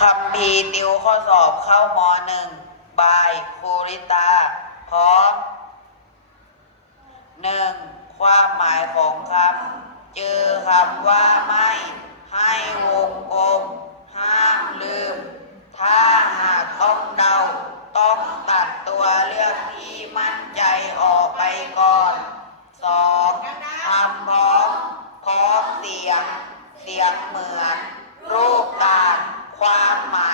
คำพีติวข้อสอบเข้ามหนึ่งบายครูริตา พร้อมหนึ่งความหมายของคำ เจอคำว่าไม่ ให้วงกลม ห้ามลืม ถ้าหากต้องเดา ต้องตัดตัวเลือกที่มั่นใจออกไปก่อนสองทำพร้อม พร้อมเสียง เสียงเหมือน รูปต่าง ความหมาย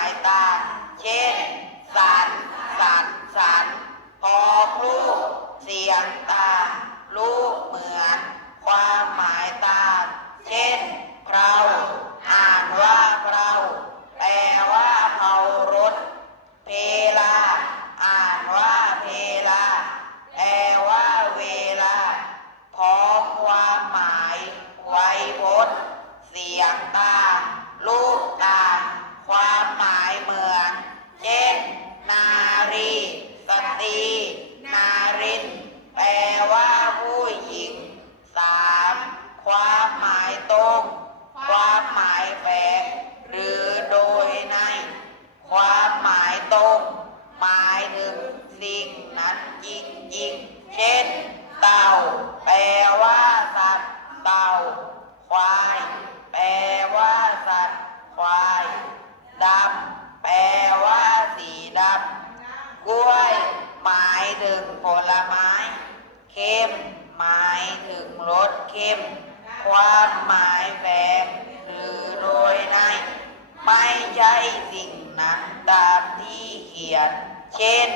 ไม่ใช่สิ่งนั้นตามที่เขียน เช่น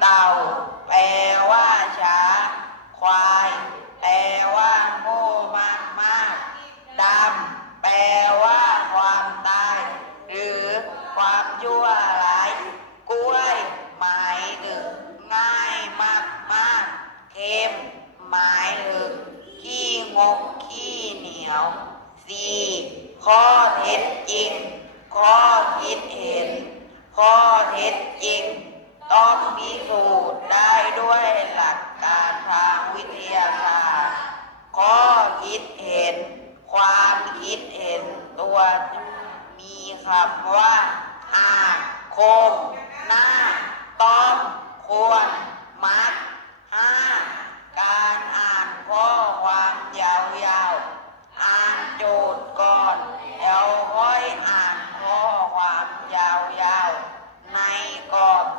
เต่า แปลว่าช้า ควาย แปลว่าโง่มากมากๆดำแปลว่าความตาย หรือความชั่วร้าย กล้วย หมายถึงง่ายมากมากๆเค็ม หมายถึงขี้งกขี้เหนียวสี่ข้อเท็จจริง ข้อคิดเห็น ข้อเท็จจริง ต้องพิสูจน์ได้ด้วยหลักการทางวิทยาศาสตร์ข้อคิดเห็น ความคิดเห็นตัวมีคำว่าอาคงหน้าต้องควร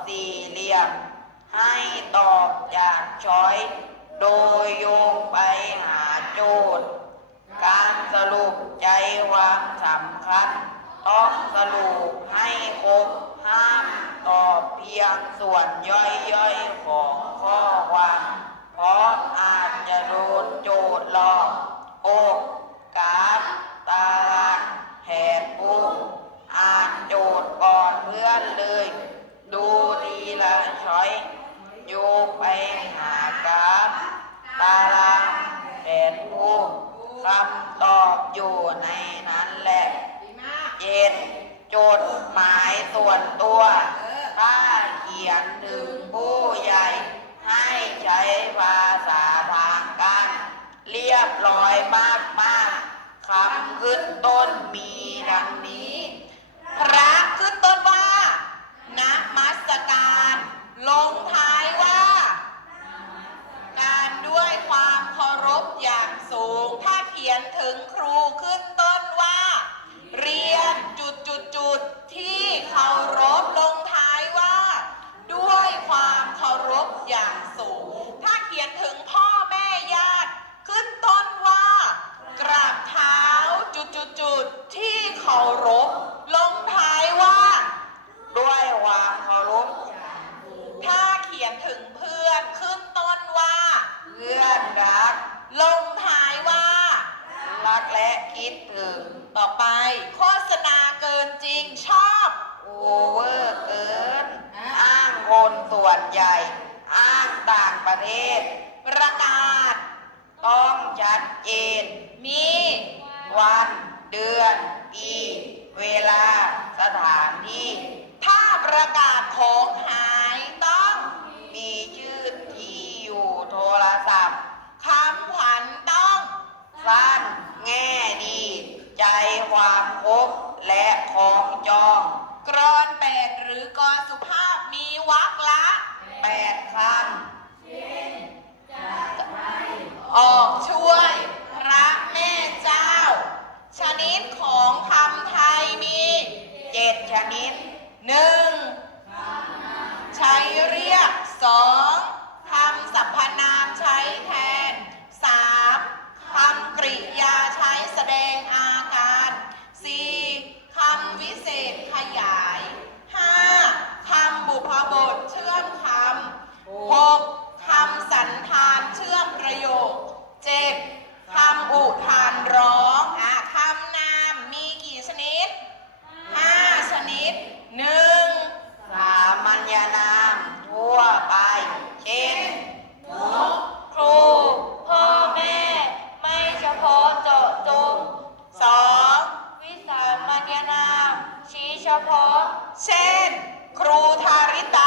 สี่เหลี่ยม ให้ตอบจากช้อย โดยโยงไปหาโจทย์ การสรุปใจความสำคัญ ต้องสรุปให้ครบห้ามตอบเพียงส่วนย่อยๆของข้อความเพราะอาจจะโดนโจทย์หลอกหกกาฟตารางแผนภูมิอ่านโจทย์ก่อนเพื่อนเลย ดูทีละช้อย โยไปหากรารตารางแผนภูมิคำตอบอยู่ในนั้นแหละเจ็ดจดหมายส่วนตัว ถ้าเขียนถึงผู้ใหญ่ ถึงครูขึ้นต้นว่า เรียนจุดจุดจุดๆๆที่เคารพลงท้ายว่า ด้วยความเคารพอย่างสูง ถ้าเขียนถึงพ่อแม่ญาติ ขึ้นต้นว่า กราบเท้าจุดจุดจุดๆๆที่เคารพลงท้ายว่า ด้วยความเคารพ ถ้าเขียนถึงเพื่อนขึ้นต้นว่า เพื่อนรัก ลงท้ายว่า รัก และคิดถึง ต่อไป โฆษณาเกินจริงชอบโอเวอร์เกิน อ้างคนส่วนใหญ่ อ้างต่างประเทศ ประกาศ ต้องชัดเจน มี วัน เดือน ปี เวลา สถาน องจองกระ ฉพาะ เช่น ครูธาริตา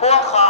พวกขอ